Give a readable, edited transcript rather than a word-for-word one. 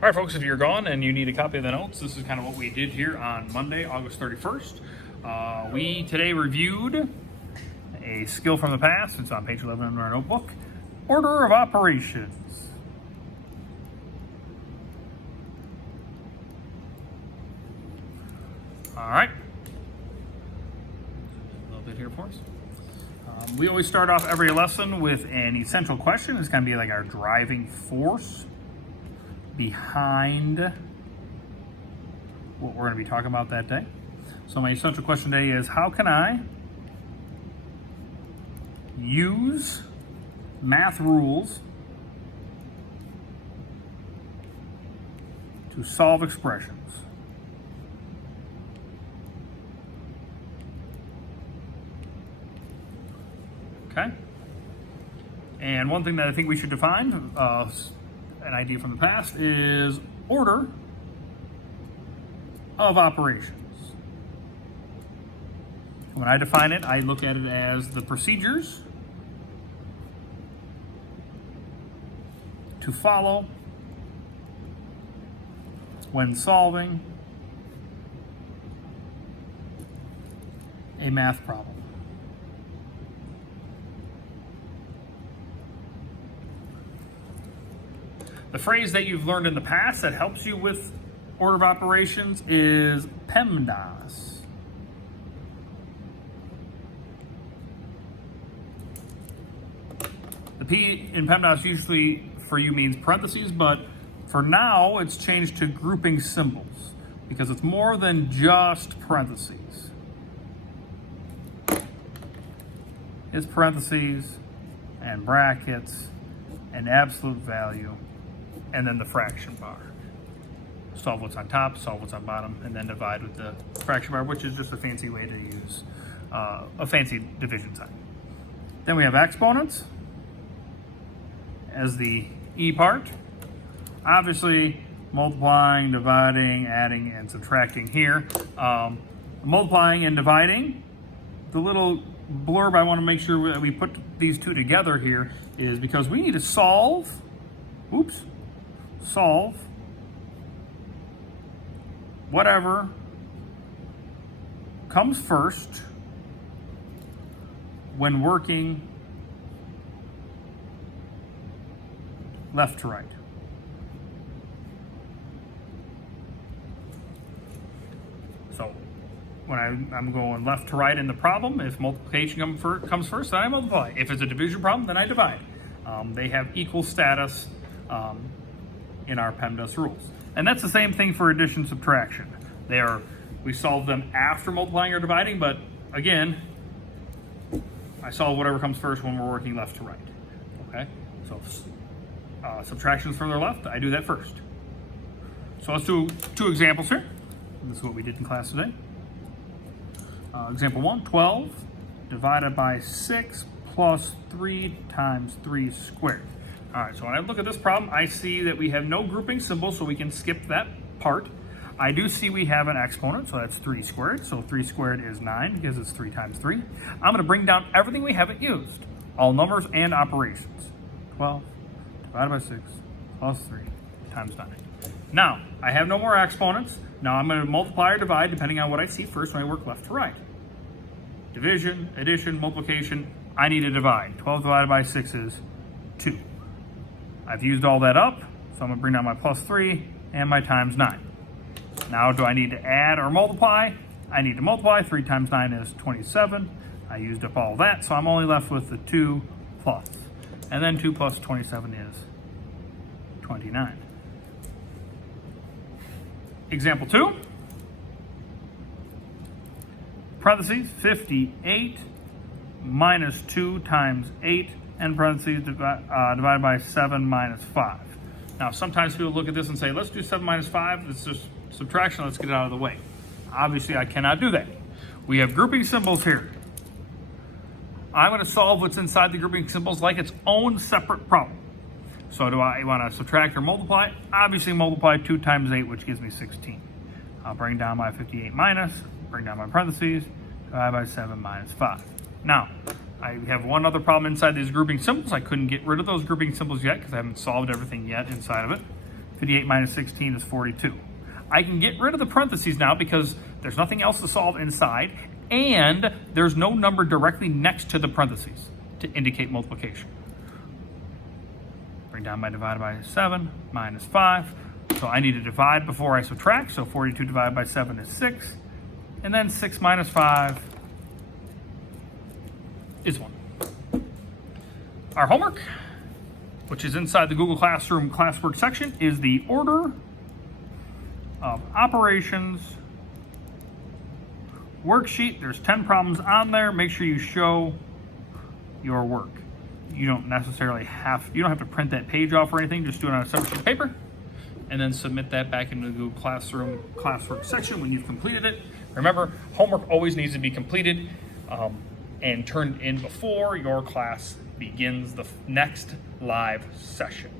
All right, folks, if you're gone and you need a copy of the notes, this is kind of what we did here on Monday, August 31st. We today reviewed a skill from the past. It's on page 11 in our notebook. Order of operations. All right. A little bit here for us. We always start off every lesson with an essential question. It's going to be like our driving force behind what we're going to be talking about that day. So my essential question today is, how can I use math rules to solve expressions? Okay. And one thing that I think we should define, an idea from the past, is order of operations. When I define it, I look at it as the procedures to follow when solving a math problem. The phrase that you've learned in the past that helps you with order of operations is PEMDAS. The P in PEMDAS usually for you means parentheses, but for now it's changed to grouping symbols because it's more than just parentheses. It's parentheses and brackets and absolute value, and then the fraction bar. Solve what's on top, solve what's on bottom, and then divide with the fraction bar, which is just a fancy way to use a fancy division sign. Then we have exponents as the E part. Obviously, multiplying, dividing, adding, and subtracting here. Multiplying and dividing, the little blurb I want to make sure that we put these two together here is because we need to solve whatever comes first when working left to right. So when I'm going left to right in the problem, if multiplication comes first, then I multiply. If it's a division problem, then I divide. They have equal status in our PEMDAS rules. And that's the same thing for addition, subtraction. We solve them after multiplying or dividing, but again, I solve whatever comes first when we're working left to right. Okay, so subtractions further left, I do that first. So let's do two examples here. This is what we did in class today. Example 1, 12 divided by 6 plus 3 times 3 squared. All right, so when I look at this problem, I see that we have no grouping symbol, so we can skip that part. I do see we have an exponent, so that's 3 squared. So 3 squared is 9 because it's 3 times 3. I'm going to bring down everything we haven't used, all numbers and operations. 12 divided by 6 plus 3 times 9. Now, I have no more exponents. Now I'm going to multiply or divide depending on what I see first when I work left to right. Division, addition, multiplication, I need to divide. 12 divided by 6 is 2. I've used all that up, so I'm going to bring down my plus 3 and my times 9. Now, do I need to add or multiply? I need to multiply. 3 times 9 is 27. I used up all that, so I'm only left with the 2 plus. And then 2 plus 27 is 29. Example 2. Parentheses, 58 minus 2 times 8, and parentheses divided by 7 minus 5. Now, sometimes people look at this and say, let's do 7 minus 5. It's just subtraction. Let's get it out of the way. Obviously, I cannot do that. We have grouping symbols here. I'm going to solve what's inside the grouping symbols like its own separate problem. So do I want to subtract or multiply? Obviously, multiply 2 times 8, which gives me 16. I'll bring down my 58 minus, bring down my parentheses, divide by 7 minus 5. Now, I have one other problem inside these grouping symbols. I couldn't get rid of those grouping symbols yet because I haven't solved everything yet inside of it. 58 minus 16 is 42. I can get rid of the parentheses now because there's nothing else to solve inside, and there's no number directly next to the parentheses to indicate multiplication. Bring down my divided by 7 minus 5. So I need to divide before I subtract. So 42 divided by 7 is 6. And then 6 minus 5 is 1. Our homework, which is inside the Google Classroom classwork section, is the order of operations worksheet. There's 10 problems on there. Make sure you show your work. You don't have to print that page off or anything. Just do it on a separate sheet of paper and then submit that back into the Google Classroom classwork section when you've completed it. Remember, homework always needs to be completed and turned in before your class begins the next live session.